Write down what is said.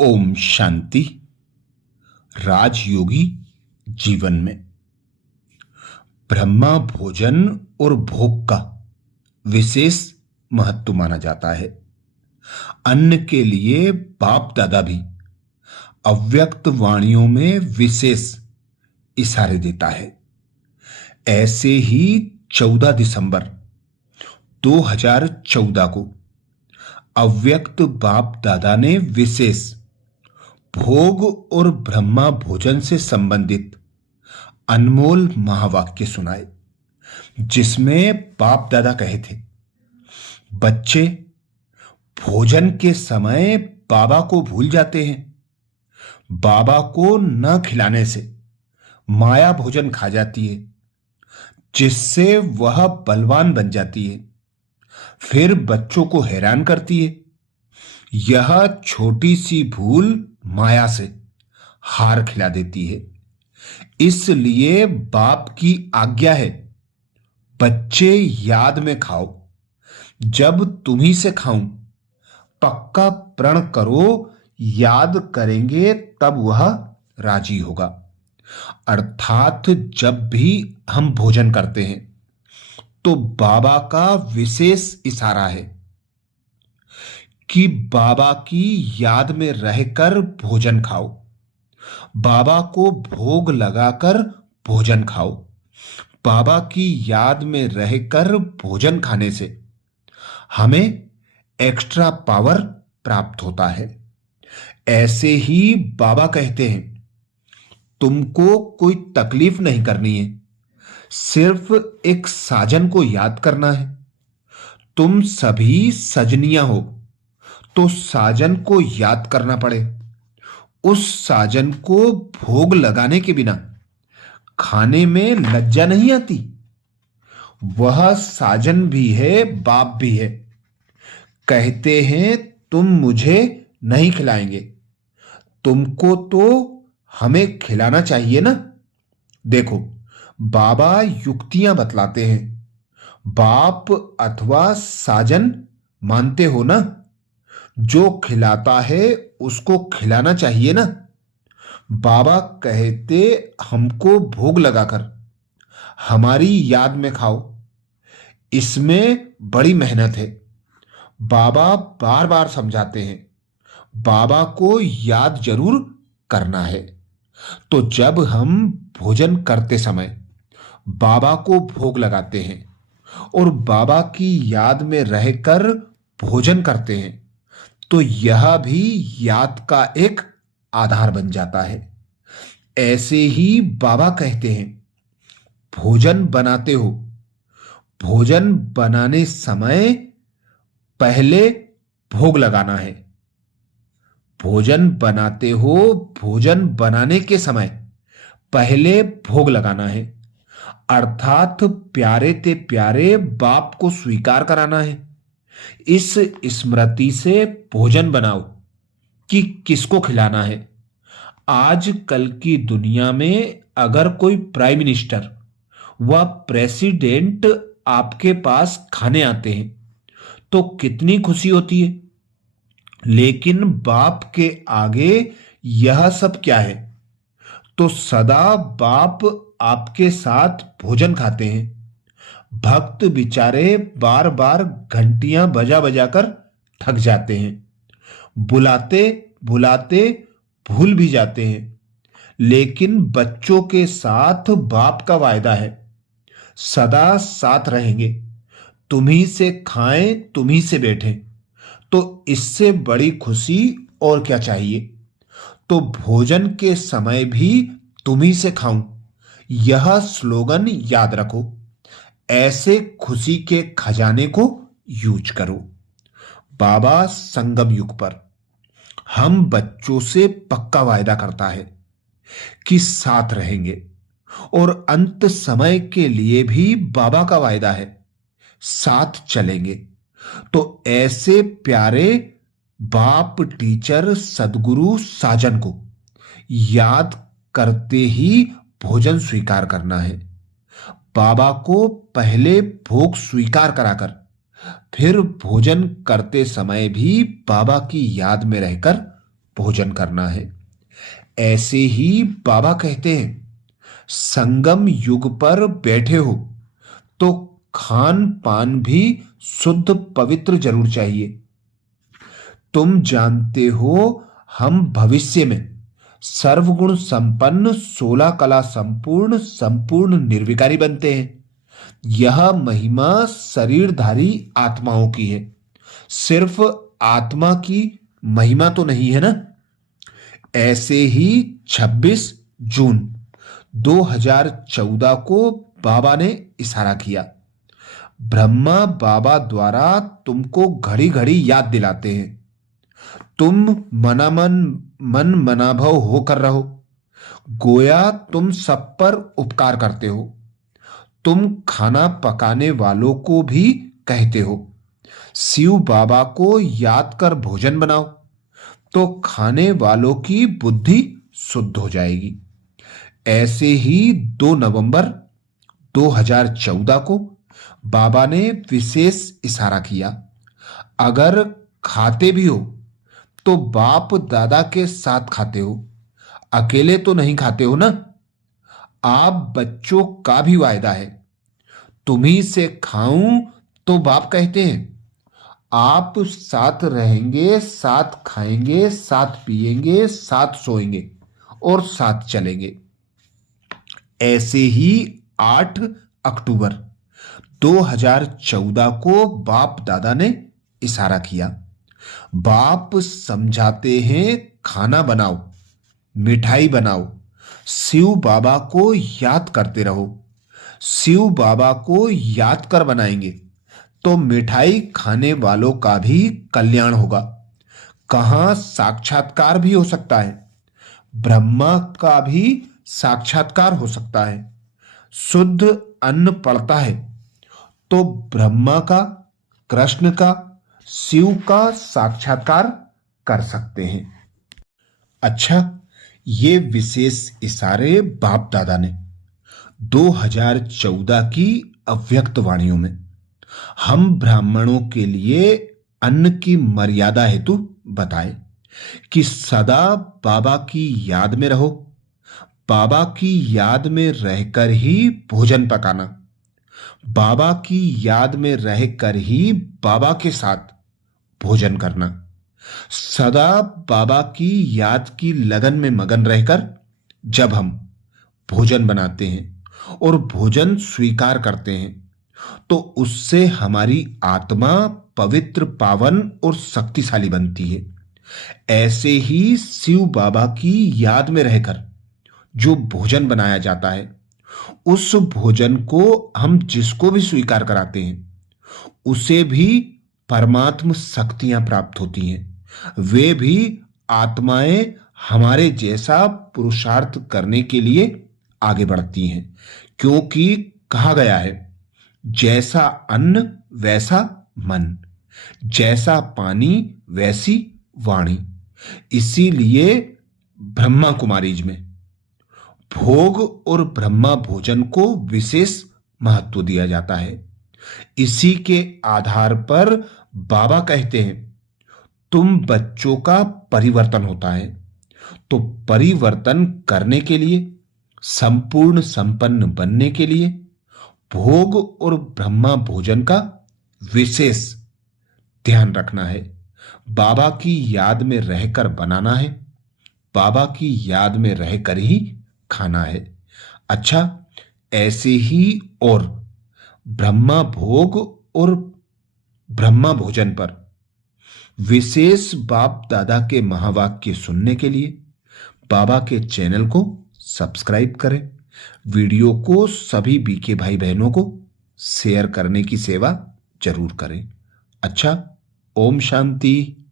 ओम शांति। राजयोगी जीवन में ब्रह्मा भोजन और भोग का विशेष महत्व माना जाता है। अन्न के लिए बाप दादा भी अव्यक्त वाणियों में विशेष इशारे देता है। ऐसे ही 14 दिसंबर 2014 को अव्यक्त बाप दादा ने विशेष भोग और ब्रह्मा भोजन से संबंधित अनमोल महावाक्य सुनाए, जिसमें बाप दादा कहे थे, बच्चे भोजन के समय बाबा को भूल जाते हैं। बाबा को न खिलाने से माया भोजन खा जाती है, जिससे वह बलवान बन जाती है, फिर बच्चों को हैरान करती है। यह छोटी सी भूल माया से हार खिला देती है। इसलिए बाप की आज्ञा है, बच्चे याद में खाओ। जब तुम्ही से खाऊं, पक्का प्रण करो, याद करेंगे तब वह राजी होगा। अर्थात जब भी हम भोजन करते हैं तो बाबा का विशेष इशारा है कि बाबा की याद में रहकर भोजन खाओ, बाबा को भोग लगाकर भोजन खाओ। बाबा की याद में रहकर भोजन खाने से हमें एक्स्ट्रा पावर प्राप्त होता है। ऐसे ही बाबा कहते हैं, तुमको कोई तकलीफ नहीं करनी है, सिर्फ एक साजन को याद करना है। तुम सभी सजनियां हो, तो साजन को याद करना पड़े। उस साजन को भोग लगाने के बिना खाने में लज्जा नहीं आती। वह साजन भी है, बाप भी है। कहते हैं, तुम मुझे नहीं खिलाएंगे, तुमको तो हमें खिलाना चाहिए ना। देखो, बाबा युक्तियां बतलाते हैं। बाप अथवा साजन मानते हो ना, जो खिलाता है उसको खिलाना चाहिए ना। बाबा कहते, हमको भोग लगाकर हमारी याद में खाओ। इसमें बड़ी मेहनत है। बाबा बार बार समझाते हैं, बाबा को याद जरूर करना है। तो जब हम भोजन करते समय बाबा को भोग लगाते हैं और बाबा की याद में रहकर भोजन करते हैं, तो यह भी याद का एक आधार बन जाता है। ऐसे ही बाबा कहते हैं, भोजन बनाते हो, भोजन बनाने समय पहले भोग लगाना है। भोजन बनाते हो, भोजन बनाने के समय पहले भोग लगाना है। अर्थात प्यारे ते प्यारे बाप को स्वीकार कराना है। इस स्मृति से भोजन बनाओ कि किसको खिलाना है। आज कल की दुनिया में अगर कोई प्राइम मिनिस्टर व प्रेसिडेंट आपके पास खाने आते हैं तो कितनी खुशी होती है। लेकिन बाप के आगे यह सब क्या है? तो सदा बाप आपके साथ भोजन खाते हैं। भक्त बेचारे बार बार घंटियां बजा बजा कर थक जाते हैं, बुलाते बुलाते भूल भी जाते हैं। लेकिन बच्चों के साथ बाप का वायदा है, सदा साथ रहेंगे, तुम्ही से खाएं, तुम्ही से बैठें। तो इससे बड़ी खुशी और क्या चाहिए। तो भोजन के समय भी तुम्ही से खाऊं, यह स्लोगन याद रखो। ऐसे खुशी के खजाने को यूज करो। बाबा संगम युग पर हम बच्चों से पक्का वायदा करता है कि साथ रहेंगे, और अंत समय के लिए भी बाबा का वायदा है, साथ चलेंगे। तो ऐसे प्यारे बाप, टीचर, सदगुरु, साजन को याद करते ही भोजन स्वीकार करना है। बाबा को पहले भोग स्वीकार कराकर फिर भोजन करते समय भी बाबा की याद में रहकर भोजन करना है। ऐसे ही बाबा कहते हैं, संगम युग पर बैठे हो तो खान पान भी शुद्ध पवित्र जरूर चाहिए। तुम जानते हो हम भविष्य में सर्वगुण संपन्न, 16 कला संपूर्ण, संपूर्ण निर्विकारी बनते हैं। यह महिमा शरीरधारी आत्माओं की है, सिर्फ आत्मा की महिमा तो नहीं है ना। ऐसे ही 26 जून 2014 को बाबा ने इशारा किया। ब्रह्मा बाबा द्वारा तुमको घड़ी घड़ी याद दिलाते हैं, तुम मन मनाभव होकर रहो। गोया तुम सब पर उपकार करते हो। तुम खाना पकाने वालों को भी कहते हो, शिव बाबा को याद कर भोजन बनाओ, तो खाने वालों की बुद्धि शुद्ध हो जाएगी। ऐसे ही 2 नवंबर 2014 को बाबा ने विशेष इशारा किया, अगर खाते भी हो तो बाप दादा के साथ खाते हो, अकेले तो नहीं खाते हो ना। आप बच्चों का भी वायदा है, तुम्ही से खाऊं तो बाप कहते हैं, आप साथ रहेंगे, साथ खाएंगे, साथ पिएंगे, साथ सोएंगे और साथ चलेंगे। ऐसे ही 8 अक्टूबर 2014 को बाप दादा ने इशारा किया। बाप समझाते हैं, खाना बनाओ, मिठाई बनाओ, शिव बाबा को याद करते रहो। शिव बाबा को याद कर बनाएंगे तो मिठाई खाने वालों का भी कल्याण होगा। कहां साक्षात्कार भी हो सकता है, ब्रह्मा का भी साक्षात्कार हो सकता है। शुद्ध अन्न पड़ता है तो ब्रह्मा का, कृष्ण का, शिव का साक्षात्कार कर सकते हैं। अच्छा, ये विशेष इशारे बाप दादा ने 2014 की अव्यक्त वाणियों में हम ब्राह्मणों के लिए अन्न की मर्यादा हेतु बताए कि सदा बाबा की याद में रहो, बाबा की याद में रहकर ही भोजन पकाना, बाबा की याद में रहकर ही बाबा के साथ भोजन करना, सदा बाबा की याद की लगन में मगन रहकर जब हम भोजन बनाते हैं और भोजन स्वीकार करते हैं तो उससे हमारी आत्मा पवित्र, पावन और शक्तिशाली बनती है। ऐसे ही शिव बाबा की याद में रहकर जो भोजन बनाया जाता है, उस भोजन को हम जिसको भी स्वीकार कराते हैं उसे भी परमात्म शक्तियां प्राप्त होती हैं। वे भी आत्माएं हमारे जैसा पुरुषार्थ करने के लिए आगे बढ़ती हैं, क्योंकि कहा गया है, जैसा अन्न वैसा मन, जैसा पानी वैसी वाणी। इसीलिए ब्रह्मा कुमारीज में भोग और ब्रह्मा भोजन को विशेष महत्व दिया जाता है। इसी के आधार पर बाबा कहते हैं, तुम बच्चों का परिवर्तन होता है, तो परिवर्तन करने के लिए, संपूर्ण संपन्न बनने के लिए भोग और ब्रह्मा भोजन का विशेष ध्यान रखना है। बाबा की याद में रहकर बनाना है, बाबा की याद में रहकर ही खाना है। अच्छा, ऐसे ही और ब्रह्मा भोग और ब्रह्मा भोजन पर विशेष बाप दादा के महावाक्य सुनने के लिए बाबा के चैनल को सब्सक्राइब करें। वीडियो को सभी बीके भाई बहनों को शेयर करने की सेवा जरूर करें। अच्छा, ओम शांति।